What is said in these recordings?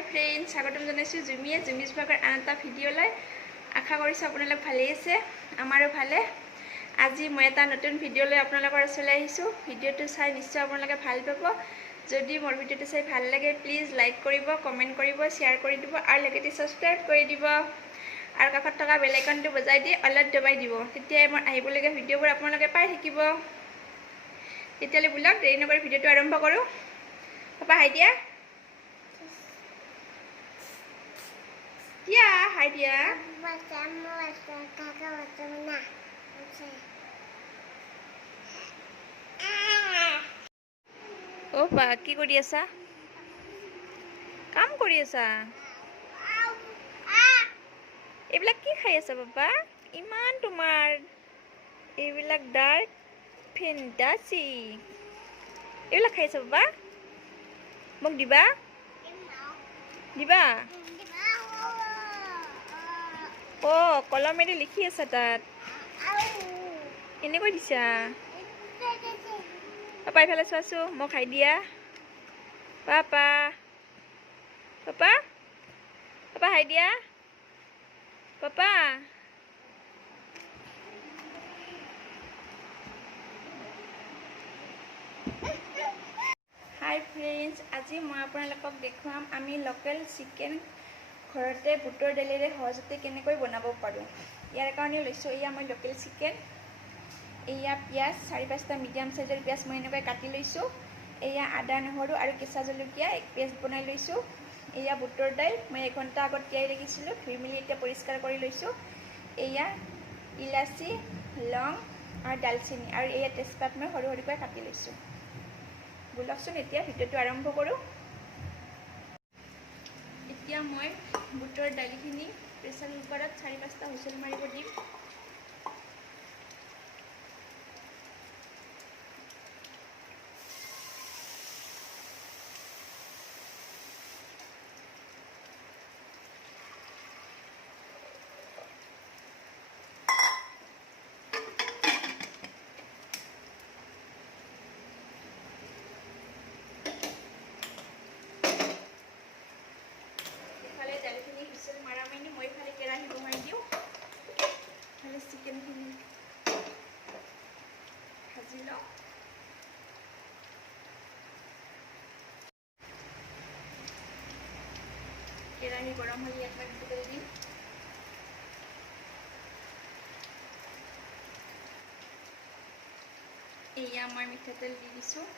হাই friend, স্বাগতম জানাইছোঁ জুমিজ ব্লগৰ আন এটা ভিডিঅ'লৈ। আশা কৰিছোঁ আপোনালোক ভালেই আছে, আমাৰো ভালে। আজি মই এটা নতুন ভিডিঅ'লৈ আপোনালোকৰ ওচৰলৈ আহিছোঁ। ভিডিঅ'টো চাই নিশ্চয় আপোনালোকে ভাল পাব। যদি মোৰ ভিডিঅ'টো চাই ভাল লাগে প্লিজ লাইক কৰিব, কমেণ্ট কৰিব, শ্বেয়াৰ কৰি দিব আৰু লগতে ছাবস্ক্ৰাইব কৰি দিব আৰু কাষত থকা বেল আইকনটো বজাই দি অলপ দবাই দিব। তেতিয়াই মোৰ আহিবলগীয়া ভিডিঅ'বোৰ আপোনালোকে পাই থাকিব। তেতিয়ালৈ ব'লক দেৰি নকৰি ভিডিঅ'টো আৰম্ভ কৰোঁ। পাপা হাই দিয়া। দিয়া হাই দিয়া। অ' বা কি কৰি আছা? কাম কৰি আছা? এইবিলাক কি খাই আছা পাপা? ইমান তোমাৰ এইবিলাক ডাৰ্ক ফেণ্টাচি এইবিলাক খাই আছা পাপা? মোক দিবা? দিবা? অ' কলমেৰে লিখি আছা তাত? এনেকৈ দিছা? পাপা এইফালে চোৱাচোন, মোক খাই দিয়া। পাপা পাপা পাপা হাই দিয়া। পাপা হাই ফ্ৰেন্ডছ, আজি মই আপোনালোকক দেখুৱাম আমি লোকেল চিকেন ঘৰতে বুটৰ দালিৰে সহজতে কেনেকৈ বনাব পাৰোঁ। ইয়াৰ কাৰণে লৈছোঁ এয়া মই লোকেল চিকেন, এয়া পিঁয়াজ 4-5টা মিডিয়াম চাইজৰ পিঁয়াজ মই এনেকৈ কাটি লৈছোঁ। এয়া আদা নহৰু আৰু কেঁচা জলকীয়া এক পেষ্ট বনাই লৈছোঁ। এয়া বুটৰ দাইল মই 1 ঘণ্টা আগত তিয়াই ৰাখিছিলোঁ, ধুই মেলি এতিয়া পৰিষ্কাৰ কৰি লৈছোঁ। এয়া ইলাচি, লং আৰু ডালচেনি আৰু এয়া তেজপাত মই সৰু সৰুকৈ কাটি লৈছোঁ। ব'লকচোন এতিয়া ভিডিঅ'টো আৰম্ভ কৰোঁ। এতিয়া মই বুটৰ দালিখিনি প্ৰেছাৰ কুকাৰত 4-5টা হুইচেল মাৰিব দিম। দালিখিনি হুইচেল মাৰা মাৰি মই ইফালে কেৰাহী বহাই দিওঁ। ইফালে চিকেনখিনি ভাজি লওঁ। কেৰাহী গৰম হ'লে ইয়াত মিঠাতেল দিম। এয়া মই মিঠাতেল দি দিছোঁ।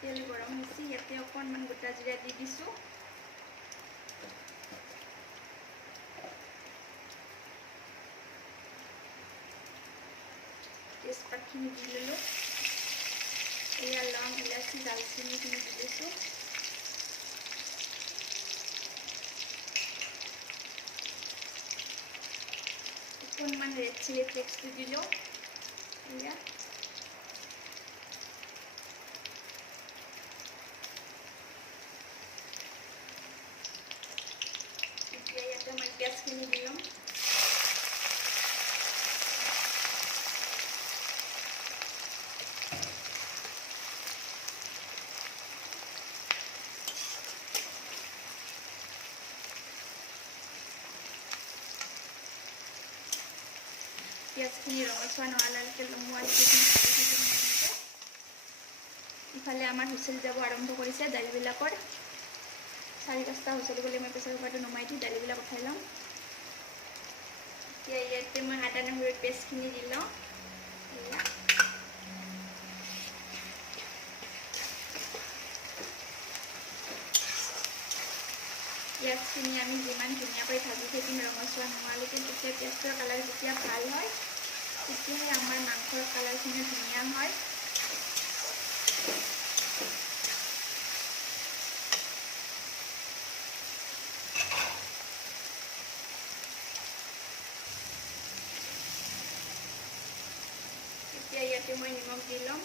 তেল গৰম হৈছে, ইয়াতে অকণমান গোটা জিৰা দি দিছোঁ। তেজপাতখিনি দি ল'লোঁ। এয়া লং, ইলাচি, ডালচেনিখিনি দি দিছোঁ। অকণমান ৰেড চিলি ফ্লেক্সটো দিলোঁ। এয়া এতিয়া ইয়াতে মই পিঁয়াজখিনি দি ল'ম। পিঁয়াজখিনি ৰঙচুৱা নোহোৱালৈকে ইফালে আমাৰ হুইচেল যাব আৰম্ভ কৰিছে দাইলবিলাকৰ। 4-5টা হুইচেল গ'লে মই প্ৰেছাৰ কুকাৰটো নমাই দি দাইলবিলাক উঠাই ল'ম। এতিয়া ইয়াতে মই আদা নহৰুৰ পেষ্টখিনি দি লওঁ। পিঁয়াজখিনি আমি যিমান ধুনীয়াকৈ ভাজি থাকিম ৰঙচুৱা নোহোৱালৈকে, তেতিয়া পিঁয়াজৰ কালাৰ যেতিয়া ভাল হয় তেতিয়াহে আমাৰ মাংসৰ কালাৰখিনি ধুনীয়া হয়। এতিয়া ইয়াতে মই নিমখ দি ল'ম।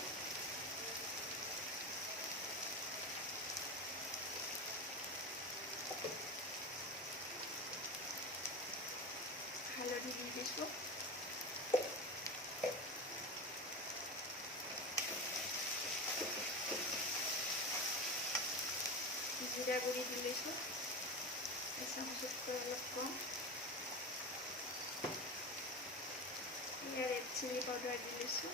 হালধি দি দিছোঁ। জিৰা গুড়ি দি লৈছোঁ, এচামুচতকৈ অলপ কম। ৰেড চিলি পাউডাৰ দি লৈছোঁ।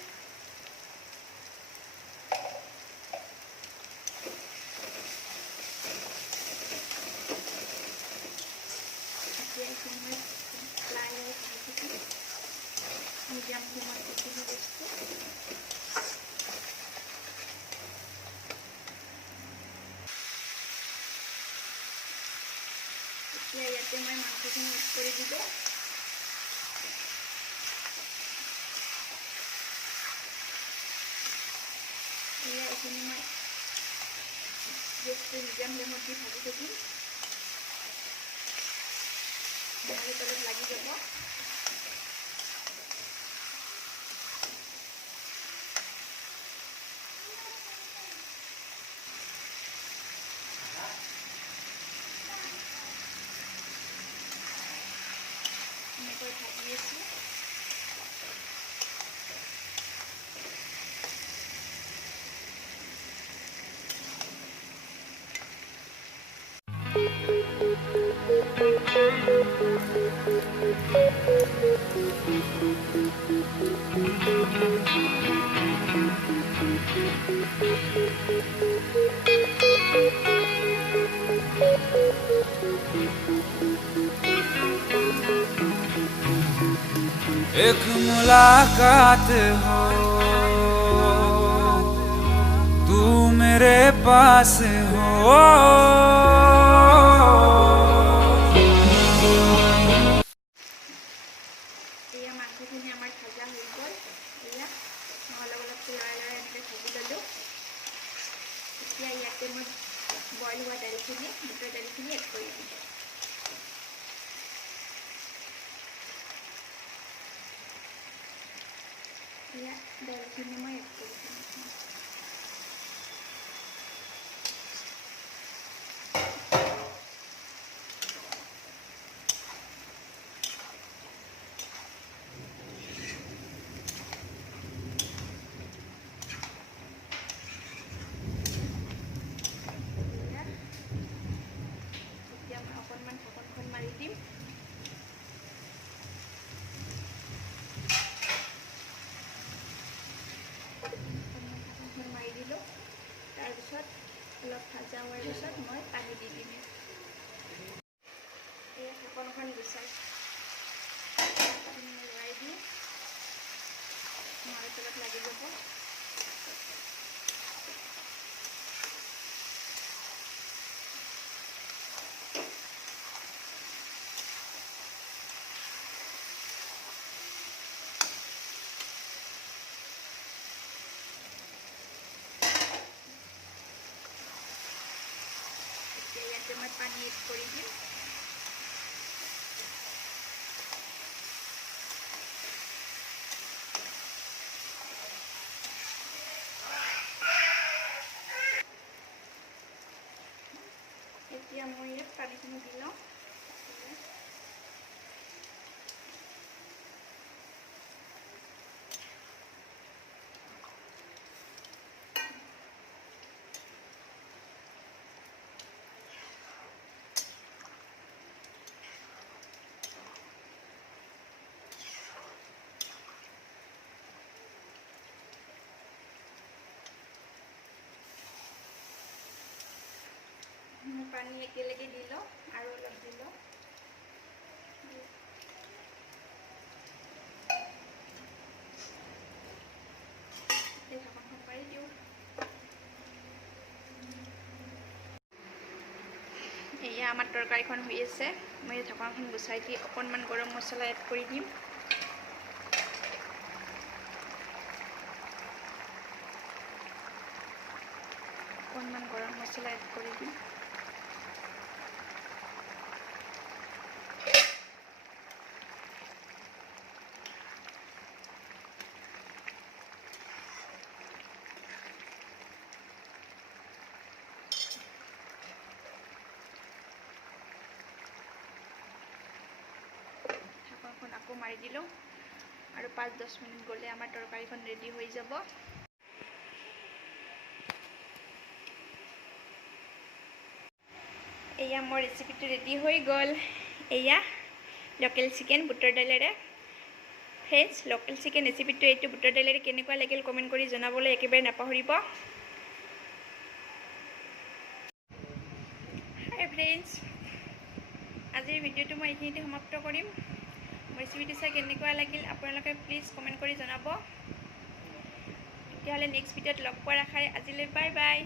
এতিয়া এইখিনি মই লাহে লাহে ভাজি থাকিম, মিডিয়াম ফ্লেমত এইখিনি বস্তু। এতিয়া ইয়াতে মই মাংসখিনি এড কৰি দিলোঁ। এইখিনি মই গেছটো মিডিয়াম ফ্লেমত দি ভাজি থাকিম, নহ'লে তলত লাগি যাব। এনেকৈ ভাজি আছোঁ। एक मुलाकात हो तू मेरे पास हो। এয়া মাংসখিনি আমাৰ ভাজা হৈ গ'ল। এয়া মই অলপ অলপকৈ লৰাই লৰাই এনেকৈ ভাজি ল'লোঁ। এতিয়া ইয়াতে মই বইল হোৱা দাইলখিনি, বুটৰ দাইলখিনি এড কৰি দিম। এয়া দাইলখিনি মই এড কৰি দিম। এতিয়া মই অকণমান ঢাকনখন মাৰি দিম। মাৰি দিলোঁ। তাৰপিছত অলপ ভাজা হোৱাৰ পিছত মই পানী দি দিম। এই ঢাকনখন গুচাই লৰাই দিওঁ, নহ'লে তলত লাগি যাব। ইয়াতে মই পানী এড কৰি দিম। এতিয়া মই ইয়াত পানীখিনি দি লওঁ। পানী একেলগে দি লওঁ আৰু অলপ দি লওঁ। ঢাকনখন মাৰি দিওঁ। এয়া আমাৰ তৰকাৰীখন হৈ আছে। মই ঢাকনখন গুচাই দি অকণমান গৰম মছলা এড কৰি দিম। অকণমান গৰম মছলা এড কৰি দিম। মাৰি দিলোঁ আৰু 5-10 মিনিট গ'লে আমাৰ তৰকাৰীখন ৰেডি হৈ যাব। এয়া মোৰ ৰেচিপিটো ৰেডি হৈ গ'ল। এয়া লোকেল চিকেন বুটৰ দাইলেৰে। ফ্ৰেণ্ডছ, লোকেল চিকেন ৰেচিপিটো এইটো বুটৰ দাইলেৰে কেনেকুৱা লাগিল কমেণ্ট কৰি জনাবলৈ একেবাৰে নাপাহৰিব। হাই ফ্ৰেণ্ডছ, আজিৰ ভিডিঅ'টো মই এইখিনিতে সমাপ্ত কৰিম। মোৰ ৰেচিপিটো চাই কেনেকুৱা লাগিল আপোনালোকে প্লিজ কমেণ্ট কৰি জনাব। তেতিয়াহ'লে নেক্সট ভিডিঅ'ত লগ পোৱাৰ আশাৰে আজিলৈ বাই বাই।